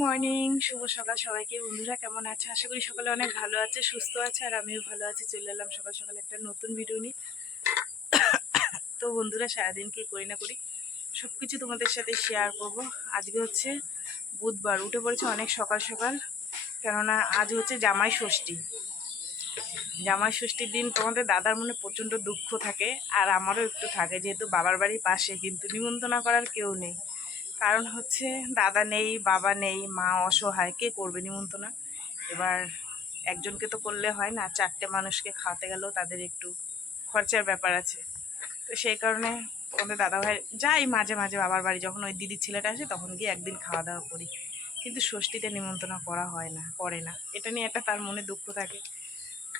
Morning, শুভ সকাল সবাইকে। বন্ধুরা কেমন আছে? আশা করি সকালে অনেক ভালো আছে, সুস্থ আছে, আর আমিও ভালো আছি। চলে এলাম সকাল সকাল একটা নতুন ভিডিও নিয়ে। তো বন্ধুরা, সারাদিন কি করি না করি সব কিছু তোমাদের সাথে শেয়ার করব। আজকে হচ্ছে বুধবার, উঠে পড়েছে অনেক সকাল সকাল, কেননা আজ হচ্ছে জামাই ষষ্ঠী। জামাই ষষ্ঠীর দিন তোমাদের দাদার মনে প্রচণ্ড দুঃখ থাকে, আর আমারও একটু থাকে, যেহেতু বাবার বাড়ির পাশে, কিন্তু নিমন্ত্রণ করার কেউ নেই। কারণ হচ্ছে দাদা নেই, বাবা নেই, মা অসহায়, কে করবে নিমন্ত্রণ? এবার একজনকে তো করলে হয় না, 4টে মানুষকে খাওয়াতে গেলেও তাদের একটু খরচার ব্যাপার আছে। তো সেই কারণে তোমাদের দাদাভাই যাই মাঝে মাঝে বাবার বাড়ি, যখন ওই দিদির ছেলেটা আসে তখন গিয়ে একদিন খাওয়া দাওয়া করি, কিন্তু ষষ্ঠীতে নিমন্ত্রণ করা হয় না, করে না। এটা নিয়ে একটা তার মনে দুঃখ থাকে।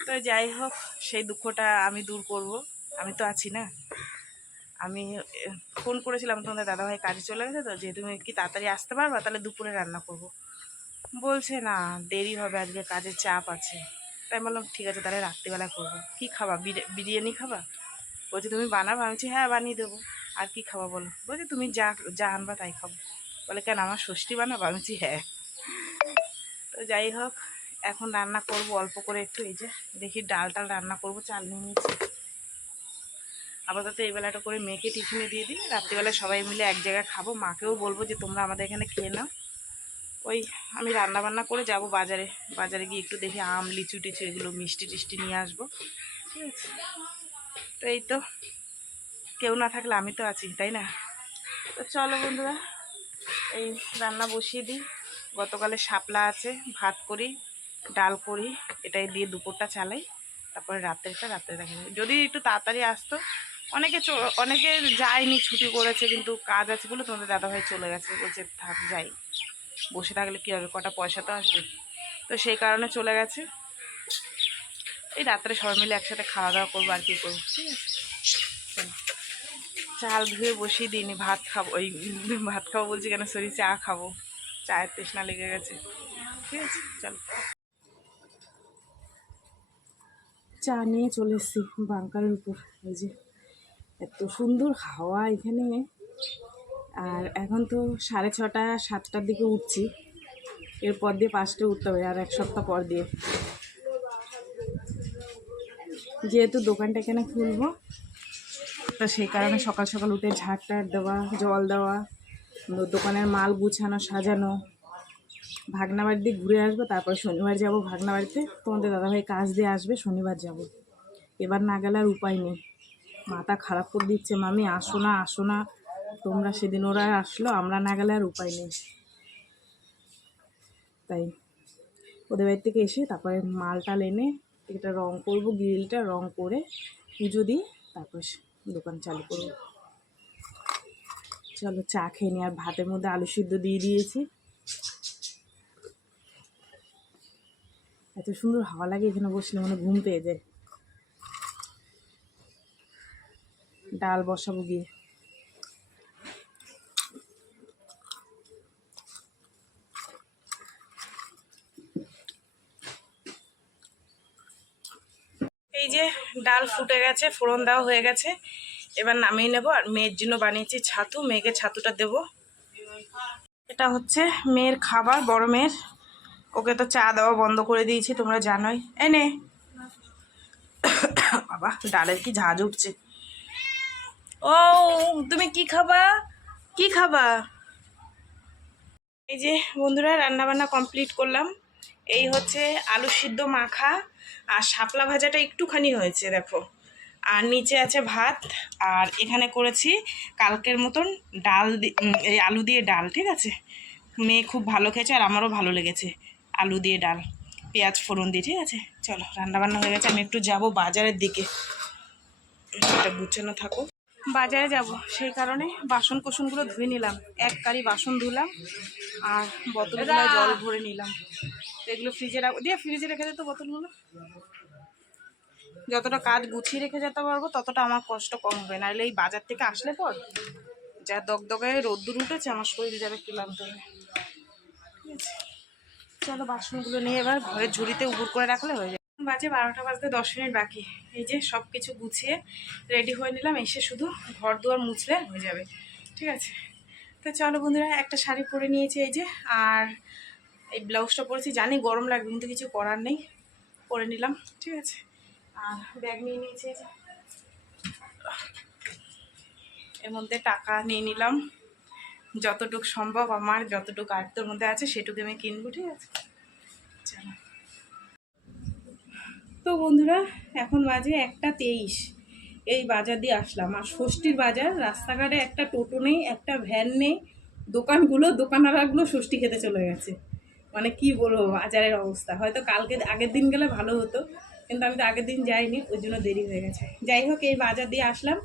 তো যাই হোক, সেই দুঃখটা আমি দূর করব, আমি তো আছি না। আমি ফোন করেছিলাম তোমাদের দাদাভাই কাজে চলে গেছে, তো যে তুমি কি তাড়াতাড়ি আসতে পারবা, তাহলে দুপুরে রান্না করব। বলছে না, দেরি হবে, আজকে কাজের চাপ আছে। তাই বললাম ঠিক আছে, তাহলে রাত্রিবেলা করবো। কি খাবা? বিরিয়ানি খাবা? বলছে তুমি বানাবো? আমি বলছি হ্যাঁ, বানিয়ে দেবো। আর কি খাবা বলো? বলছে তুমি যা যা আনবা তাই খাবো। বলে কেন, আমার ষষ্ঠী বানাবো? আমি বলছি হ্যাঁ। তো যাই হোক, এখন রান্না করব অল্প করে একটু। এই যে দেখি ডাল রান্না করব, চাল নিয়ে নিয়েছি। আপাতত এই বেলাটা করে মেয়েকে টিফিনে দিয়ে দিই, রাত্রিবেলায় সবাই মিলে এক জায়গায় খাবো। মাকেও বলবো যে তোমরা আমাদের এখানে খেয়ে নাও। ওই আমি রান্না বান্না করে যাব বাজারে, বাজারে গিয়ে একটু দেখি আম, লিচু টিচু, এগুলো মিষ্টি টিষ্টি নিয়ে আসবো। ঠিক আছে, তো এই তো, কেউ না থাকলে আমি তো আছি, তাই না? তো চলো বন্ধুরা, এই রান্না বসিয়ে দিই। গতকালে শাপলা আছে, ভাত করি, ডাল করি, এটাই দিয়ে দুপুরটা চালাই। তারপরে রাত্রেটা রাখি। যদি একটু তাড়াতাড়ি আসতো। অনেকে যায়নি, ছুটি করেছে, কিন্তু কাজ আছে বলে তোমাদের দাদাভাই চলে গেছে, বলছে থাক যাই, বসে থাকলে কী হবে, কটা পয়সা তো আসবে। তো সেই কারণে চলে গেছে। এই রাত্রে সবাই মিলে একসাথে খাওয়া দাওয়া করবো, আর কী করবো। ঠিক আছে, চলো। চাল ধুয়ে বসিয়ে দিইনি, ভাত খাবো। ওই ভাত খাবো বলছি কেন, সরি, চা খাবো, চায়ের তৃষ্ণা লেগে গেছে। ঠিক আছে, চলো। চা নিয়ে চলে এসেছি বাংকারের উপর। এই যে এত সুন্দর হাওয়া এখানে। আর এখন তো 6:30 7টার দিকে উঠছি, এরপর দিয়ে 5টায় উঠতে হবে, আর এক সপ্তাহ পর দিয়ে। যেহেতু দোকানটা এখানে খুলবো, তো সেই কারণে সকাল সকাল উঠে ঝাড় টাড় দেওয়া, জল দেওয়া, দোকানের মাল গুছানো, সাজানো। ভাগনা বাড়ির দিকে ঘুরে আসবো, তারপর শনিবার যাব ভাগনা বাড়িতে। তোমাদের দাদাভাই কাজ দিয়ে আসবে, শনিবার যাব। এবার না গেলে আর উপায় নেই। মাথা খারাপ করে দিচ্ছে, মামি আসো না আসো না। তোমরা সেদিন ওরা আসলো, আমরা না গেলে আর উপায় নেই। তাই ওদের বাড়ি থেকে এসে তারপরে মালটাল এনে এটা রং করবো, গ্রিলটা রং করে পুজো দিই, তারপর দোকান চালু করবো। চলো চা খেয়ে নিই। আর ভাতের মধ্যে আলু সিদ্ধ দিয়ে দিয়েছি। এত সুন্দর হাওয়া লাগে এখানে বসলে, মনে ঘুম পেয়ে যায়। ডাল বসাবো গিয়ে। এই যে ডাল ফুটে গেছে, ফোড়ন দেওয়া হয়ে গেছে, এবার নামিয়ে নেবো। আর মেয়ের জন্য বানিয়েছি ছাতু, মেয়েকে ছাতুটা দেবো। এটা হচ্ছে মেয়ের খাবার, বড় মেয়ের। ওকে তো চা দেওয়া বন্ধ করে দিয়েছি, তোমরা জানোই। এনে বাবা, ডালের কি ঝাঁজ উঠছে। ও, তুমি কি খাবা? কি খাবা? এই যে বন্ধুরা, রান্না বান্না কমপ্লিট করলাম। এই হচ্ছে আলু সিদ্ধ মাখা, আর শাপলা ভাজাটা একটুখানি হয়েছে দেখো। আর নিচে আছে ভাত। আর এখানে করেছি কালকের মতন ডাল, এই আলু দিয়ে ডাল। ঠিক আছে, মেয়ে খুব ভালো খেয়েছে, আর আমারও ভালো লেগেছে। আলু দিয়ে ডাল, পেঁয়াজ ফোড়ন দিয়ে। ঠিক আছে, চলো, রান্নাবান্না হয়ে গেছে। আমি একটু যাব বাজারের দিকে, এটা গুছানো থাকো। বাজারে যাব, সেই কারণে বাসন কোসনগুলো ধুয়ে নিলাম। এক কারি বাসন ধুলাম, আর বোতলগুলো জল ভরে নিলাম। এগুলো ফ্রিজে দিয়ে ফ্রিজে রেখে যেত বোতলগুলো। যতটা কাজ গুছিয়ে রেখে যেতে পারবো ততটা আমার কষ্ট কম হবে। নাহলে এই বাজার থেকে আসলে পর যা দগদগায় রোদ্দুর উঠেছে, আমার শরীর যাবে ক্লান্ত হয়ে। ঠিক আছে, চলো বাসনগুলো নিয়ে এবার ঘরের ঝুড়িতে উবুর করে রাখলে হয়ে যাবে। বাজে 12টা বাজতে 10 মিনিট বাকি। এই যে সব কিছু গুছিয়ে রেডি হয়ে নিলাম, এসে শুধু ঘর দুয়ার মুছলে হয়ে যাবে। ঠিক আছে, তো চলো বন্ধুরা, একটা শাড়ি পরে নিয়েছি এই যে, আর এই ব্লাউজটা পরেছি। জানি গরম লাগবে কিন্তু কিছু করার নেই, পরে নিলাম। ঠিক আছে, আর ব্যাগ নিয়ে নিয়েছি এই যে, এর মধ্যে টাকা নিয়ে নিলাম। যতটুকু সম্ভব আমার যতটুকু আয়ত্তের মধ্যে আছে সেটুকু আমি কিনবো। ঠিক আছে, চলো। তো বন্ধুরা, এখন বাজে 1:23। এই বাজার দিয়ে আসলাম, আর ষষ্ঠীর বাজার। রাস্তাঘাটে একটা টোটো নেই, একটা ভ্যান নেই, দোকানওয়ালাগুলো ষষ্ঠী খেতে চলে গেছে। মানে কি বলবো বাজারের অবস্থা। হয়তো কালকে আগের দিন গেলে ভালো হতো, কিন্তু আমি তো আগের দিন যাইনি, ওই জন্য দেরি হয়ে গেছে। যাই হোক, এই বাজার দিয়ে আসলাম।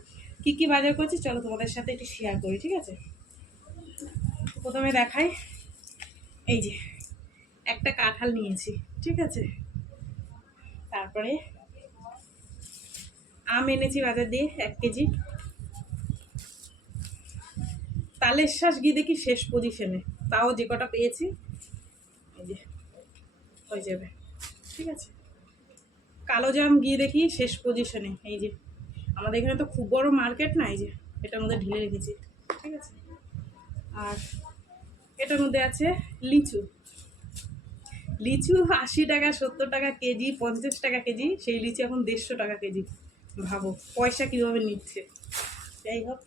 কি কি বাজার করছি চলো তোমাদের সাথে একটু শেয়ার করি। ঠিক আছে, প্রথমে দেখাই, এই যে একটা কাঁঠাল নিয়েছি। ঠিক আছে, তারপরে আম এনেছি বাজার দিয়ে 1 কেজি। তালের শ্বাস গিয়ে দেখি শেষ পজিশনে, তাও যে কটা পেয়েছি এই যে হয়ে যাবে। ঠিক আছে, কালো জাম গিয়ে দেখি শেষ পজিশনে, এই যে আমাদের এখানে তো খুব বড় মার্কেট না, এই যে এটার মধ্যে ঢেলে রেখেছি। ঠিক আছে, আর এটার মধ্যে আছে লিচু। লিচু 80 টাকা, 70 টাকা কেজি, 50 টাকা কেজি। সেই লিচু এখন 150 টাকা কেজি। ভাবো পয়সা কীভাবে নিচ্ছে। যাই হোক,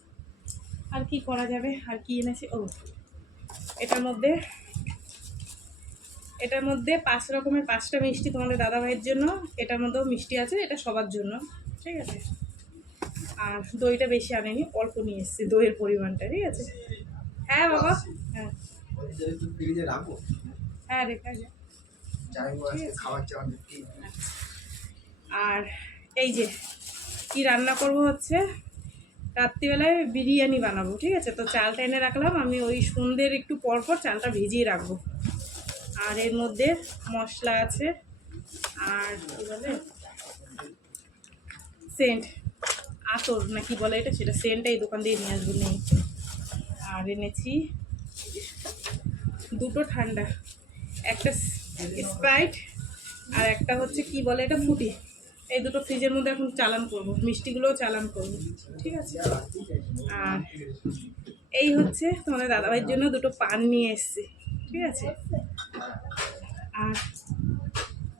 আর কি করা যাবে। আর কি এনেছে, ও এটার মধ্যে 5 রকমের 5টা মিষ্টি তোমাদের দাদাভাইয়ের জন্য। এটার মধ্যেও মিষ্টি আছে, এটা সবার জন্য। ঠিক আছে, আর দইটা বেশি আনেনি, অল্প নিয়ে এসেছি দইয়ের পরিমাণটা। ঠিক আছে, হ্যাঁ বাবা, হ্যাঁ হ্যাঁ রেখা যায়। আর এই যে কি রান্না করব হচ্ছে, রাত্রিবেলায় বিরিয়ানি বানাবো। ঠিক আছে, তো চালটা এনে রাখলাম আমি, ওই সন্ধ্যের একটু পর পর চালটা ভিজিয়ে রাখবো। আর এর মধ্যে মশলা আছে, আর কি বলে সেন্ট, আতর না কি বলে এটা, সেটা সেন্টটা এই দোকান দিয়ে নিয়ে আসবো নেই। আর এনেছি 2টো ঠান্ডা, একটা স্প্রাইট আর একটা হচ্ছে কি বলে এটা ফুটি। এই দুটো ফ্রিজের মধ্যে এখন চালান করব, মিষ্টিগুলোও চালান করব। ঠিক আছে, আর এই হচ্ছে তোমাদের দাদাভাইয়ের জন্য 2টো পান নিয়ে এসেছি। ঠিক আছে, আর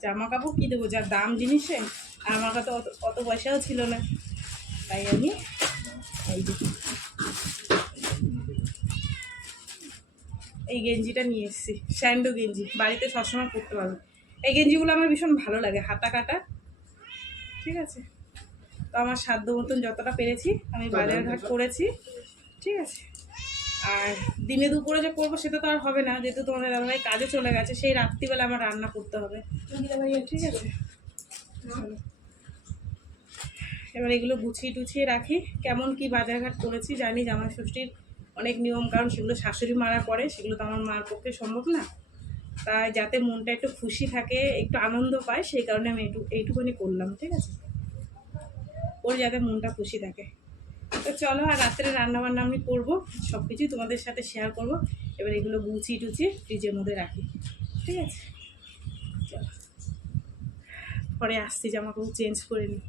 জামা কাপড় কী দেবো, যা দাম জিনিসে, আর আমার কাছে অত পয়সাও ছিল না, তাই আমি এই গেঞ্জিটা নিয়ে এসেছি। স্যান্ডো গেঞ্জি, বাড়িতে সবসময় পরতে পারবো। এই গেঞ্জিগুলো আমার ভীষণ ভালো লাগে, হাতা কাটা। ঠিক আছে, তো আমার সাধ্য মতন যতটা পেরেছি আমি বাজারঘাট করেছি। ঠিক আছে, আর দিনে দুপুরে যে করবো সেটা তো আর হবে না, যেহেতু তোমাদের দাদাভাই কাজে চলে গেছে। সেই রাত্রিবেলা আমার রান্না করতে হবে। ঠিক আছে, এবার এগুলো গুছিয়ে টুছিয়ে রাখি। কেমন কি বাজারঘাট করেছি জানি, জামাই ষষ্ঠীর অনেক নিয়ম কারণ, সেগুলো শাশুড়ি মারা করে, সেগুলো তো আমার মার পক্ষে সম্ভব না। তাই যাতে মনটা একটু খুশি থাকে, একটু আনন্দ পায়, সেই কারণে আমি এইটুকুনি করলাম। ঠিক আছে, ওর যাতে মনটা খুশি থাকে। তো চলো, আর রাত্রে রান্নাবান্না আমি করবো, সব কিছুই তোমাদের সাথে শেয়ার করব। এবার এগুলো গুছিয়ে টুচিয়ে ফ্রিজের মধ্যে রাখি। ঠিক আছে, চলো পরে আসছি, জামা কাপড় চেঞ্জ করে নিই।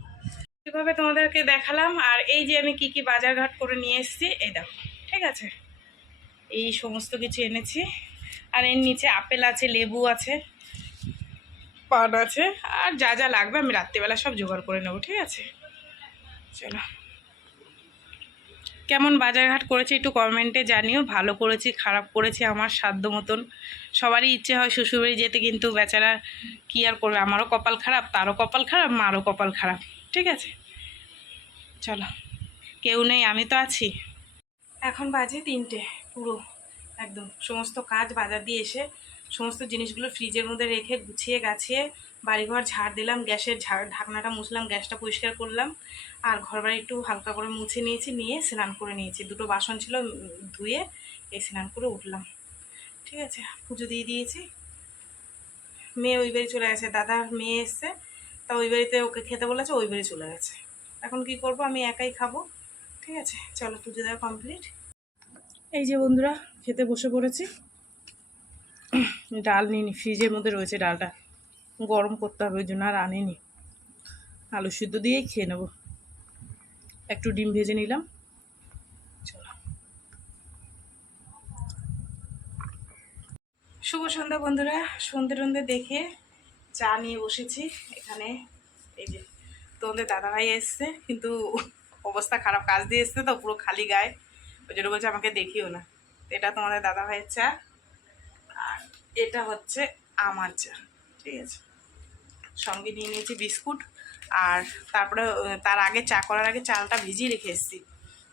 এভাবে তোমাদেরকে দেখালাম। আর এই যে আমি কি কি বাজারঘাট করে নিয়ে এসেছি, এই দেখো। ঠিক আছে, এই সমস্ত কিছু এনেছি। আর এর নিচে আপেল আছে, লেবু আছে, পান আছে, আর যা যা লাগবে আমি রাত্রিবেলা সব জোগাড় করে নেবো। ঠিক আছে, চলো। কেমন বাজারঘাট করেছি একটু কমেন্টে জানিও। ভালো করেছি খারাপ করেছি আমার সাধ্য মতন। সবারই ইচ্ছে হয় শ্বশুরবাড়ি যেতে, কিন্তু বেচারা কী আর করবে, আমারও কপাল খারাপ, তারও কপাল খারাপ, মারও কপাল খারাপ। ঠিক আছে, চলো, কেউ নেই, আমি তো আছি। এখন বাজে 3টে পুরো, একদম সমস্ত কাজ বাজার দিয়ে এসে সমস্ত জিনিসগুলো ফ্রিজের মধ্যে রেখে গুছিয়ে গাছিয়ে বাড়িঘর ঝাড় দিলাম, গ্যাসের ঢাকনাটা মুছলাম, গ্যাসটা পরিষ্কার করলাম, আর ঘরবাড়ি একটু হালকা করে মুছে নিয়েছি, নিয়ে স্নান করে নিয়েছি। 2টো বাসন ছিল ধুয়ে এই স্নান করে উঠলাম। ঠিক আছে, পুজো দিয়ে দিয়েছি। মেয়ে ওই বাড়ি চলে গেছে, দাদার মেয়ে এসছে, তা ওই বাড়িতে ওকে খেতে বলেছে, ওই বাড়ি চলে গেছে। এখন কি করব, আমি একাই খাবো। ঠিক আছে, চলো, পুজো দেওয়া কমপ্লিট। এই যে বন্ধুরা, খেতে বসে পড়েছি। ডাল নিইনি, ফ্রিজের মধ্যে রয়েছে, ডালটা গরম করতে হবে, ওই জন্য আর আনিনি। আলু সিদ্ধ দিয়েই খেয়ে নেব। একটু ডিম ভেজে নিলাম। চলো, শুভ সন্ধ্যা বন্ধুরা। সন্ধ্যে টন্ধে দেখে চা নিয়ে বসেছি এখানে। এই যে তোমাদের দাদাভাই এসছে, কিন্তু অবস্থা খারাপ, কাজ দিয়ে এসছে তো পুরো খালি গায়ে, ওই জন্য বলছে আমাকে দেখিও না। এটা তোমাদের দাদাভাইয়ের চা, আর এটা হচ্ছে আমার চা, ঠিক আছে। সঙ্গে নিয়ে নিয়েছি বিস্কুট, আর তারপরে তার আগে চা করার আগে চালটা ভিজিয়ে রেখে এসেছি,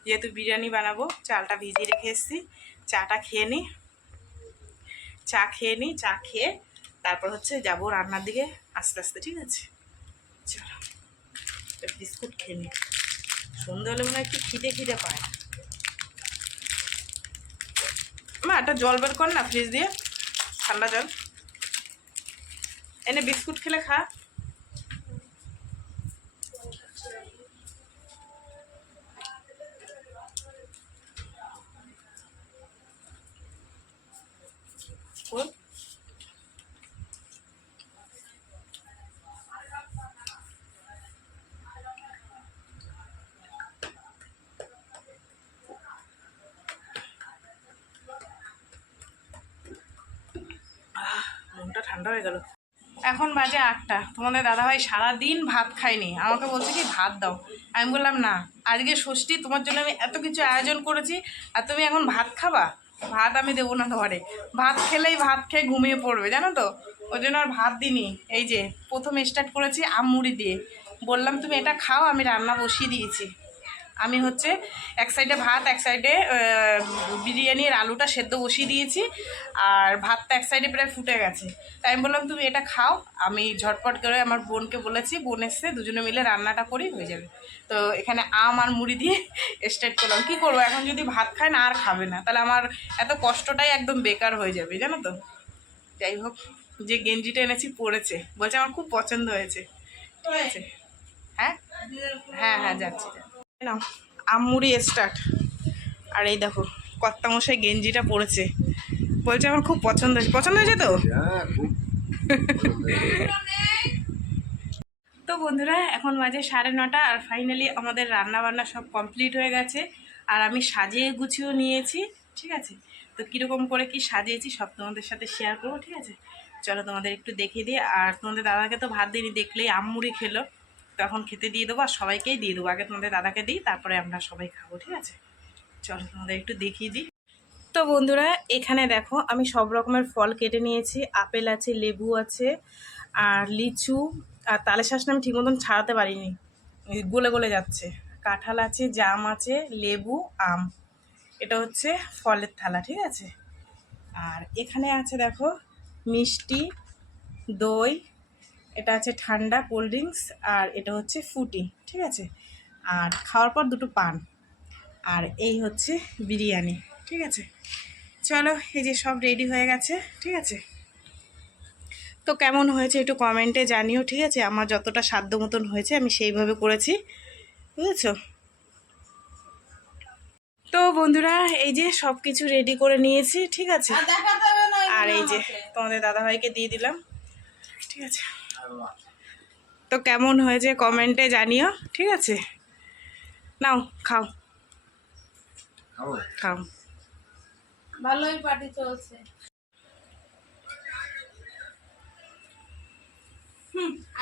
যেহেতু বিরিয়ানি বানাবো চালটা ভিজিয়ে রেখে এসেছি। চাটা খেয়ে নিই, চা খেয়ে নিই, চা খেয়ে তারপর হচ্ছে যাবো রান্নার দিকে আস্তে আস্তে, ঠিক আছে। চলো বিস্কুট খেয়ে নিই, সন্ধ্যে হলে মনে হয় একটু খিদে খিদে পায়। মা একটা জল বের কর না ফ্রিজ দিয়ে, ঠান্ডা জল এনে বিস্কুট খেলে খা। মনটা ঠান্ডা হয়ে গেল। এখন বাজে 8টা। তোমাদের দাদাভাই সারাদিন ভাত খায়নি, আমাকে বলছে কি ভাত দাও। আমি বললাম না, আজকে ষষ্ঠী, তোমার জন্য আমি এত কিছু আয়োজন করেছি আর তুমি এখন ভাত খাবা? ভাত আমি দেবো না ঘরে, ভাত খেলেই ভাত খেয়ে ঘুমিয়ে পড়বে, জানো তো। ওই জন্য আর ভাত দিইনি। এই যে প্রথম স্টার্ট করেছি আম মুড়ি দিয়ে, বললাম তুমি এটা খাও, আমি রান্না বসিয়ে দিয়েছি। আমি হচ্ছে এক সাইডে ভাত, এক সাইডে বিরিয়ানির আলুটা সেদ্ধ বসিয়ে দিয়েছি, আর ভাতটা এক সাইডে প্রায় ফুটে গেছে। তাই আমি বললাম তুমি এটা খাও, আমি ঝটপট করে আমার বোনকে বলেছি, বোন এসছে, দুজনে মিলে রান্নাটা করি, হয়ে যাবে। তো এখানে আম আর মুড়ি দিয়ে স্টার্ট করলাম। কী করবো, এখন যদি ভাত খায় না আর খাবে না, তাহলে আমার এত কষ্টটাই একদম বেকার হয়ে যাবে, জানো তো। যাই হোক, যে গেঞ্জিটা এনেছি পরেছে, বলছে আমার খুব পছন্দ হয়েছে, ঠিক আছে। হ্যাঁ হ্যাঁ হ্যাঁ যাচ্ছি। নাও আমুড়ি স্টার্ট। আর এই দেখো কর্তামশাই গেঞ্জিটা পরেছে, বলছে আমার খুব পছন্দ হয়েছে। পছন্দ হয়েছে তো? তো বন্ধুরা এখন বাজে 9:30, আর ফাইনালি আমাদের রান্না বান্না সব কমপ্লিট হয়ে গেছে, আর আমি সাজিয়ে গুছিয়েও নিয়েছি, ঠিক আছে। তো কীরকম করে কি সাজিয়েছি সব তোমাদের সাথে শেয়ার করবো, ঠিক আছে। চলো তোমাদের একটু দেখিয়ে দিই। আর তোমাদের দাদাকে তো ভাত দিইনি, দেখলেই আমুড়ি খেলো, তখন খেতে দিয়ে দেবো, আর সবাইকেই দিয়ে দেবো। আগে তোমাদের দাদাকে দিই, তারপরে আমরা সবাই খাবো, ঠিক আছে। চলো তোমাদের একটু দেখিয়ে দিই। তো বন্ধুরা এখানে দেখো আমি সব রকমের ফল কেটে নিয়েছি। আপেল আছে, লেবু আছে, আর লিচু, আর তালের শাঁসটা আমি ঠিক মতন ছাড়াতে পারিনি, গলে গলে যাচ্ছে। কাঁঠাল আছে, জাম আছে, লেবু, আম। এটা হচ্ছে ফলের থালা, ঠিক আছে। আর এখানে আছে দেখো মিষ্টি, দই, এটা আছে ঠান্ডা কোল্ড ড্রিঙ্কস, আর এটা হচ্ছে ফুটি, ঠিক আছে। আর খাওয়ার পর দুটো পান, আর এই হচ্ছে বিরিয়ানি, ঠিক আছে। চলো এই যে সব রেডি হয়ে গেছে, ঠিক আছে। তো কেমন হয়েছে একটু কমেন্টে জানিও, ঠিক আছে। আমার যতটা সাধ্য মতন হয়েছে আমি সেইভাবে করেছি, বুঝেছো। তো বন্ধুরা এই যে সব কিছু রেডি করে নিয়েছি, ঠিক আছে। আর এই যে তোমাদের দাদাভাইকে দিয়ে দিলাম, ঠিক আছে। তো কেমন হয়েছে কমেন্টে জানিও, ঠিক আছে। নাও খাও খাও। ভালোই পার্টি চলছে।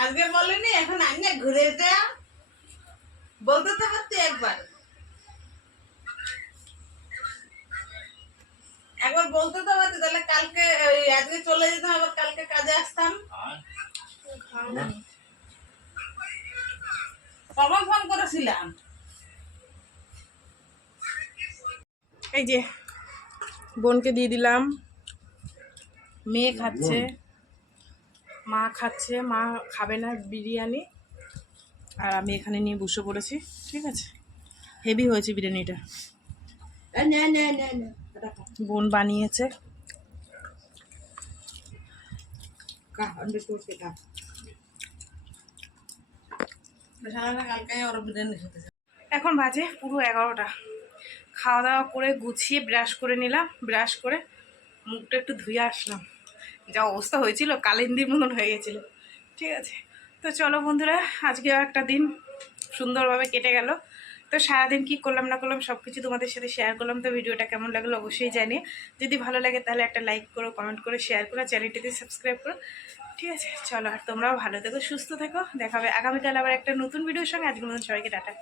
আজকে বলেনি, এখন আইনে ঘুরে যা, বলতে তো পারতি একবার, একবার বলতে তো পারতি, তাহলে কালকে আজকে চলে যেতাম, আবার কালকে কাজে আসতাম। কখন ফোন করেছিলাম? এই যে বোনকে দিয়ে দিলাম, মেয়ে খাচ্ছে, মা খাচ্ছে, মা খাবে না বিরিয়ানি, আর আমি এখানে নিয়ে বসে পড়েছি, ঠিক আছে। হেভি হয়েছে বিরিয়ানিটা, বোন বানিয়েছে। এখন বাজে পুরো 11টা। খাওয়া দাওয়া করে গুছিয়ে ব্রাশ করে নিলাম, ব্রাশ করে মুখটা একটু ধুয়ে আসলাম। যা অবস্থা হয়েছিল কালিন্দির মতন হয়ে গেছিলো, ঠিক আছে। তো চলো বন্ধুরা আজকে একটা দিন সুন্দরভাবে কেটে গেল, তো সারাদিন কী করলাম না করলাম সব কিছু তোমাদের সাথে শেয়ার করলাম। তো ভিডিওটা কেমন লাগলো অবশ্যই জানিয়ে, যদি ভালো লাগে তাহলে একটা লাইক করো, কমেন্ট করো, শেয়ার করো, চ্যানেলটিতে সাবস্ক্রাইব করো। ঠিক আছে, চলো, আর তোমরাও ভালো থেকো, সুস্থ থেকো। দেখা হবে আগামীকাল আবার একটা নতুন ভিডিওর সঙ্গে। আজকের মতন সবাইকে টাটা।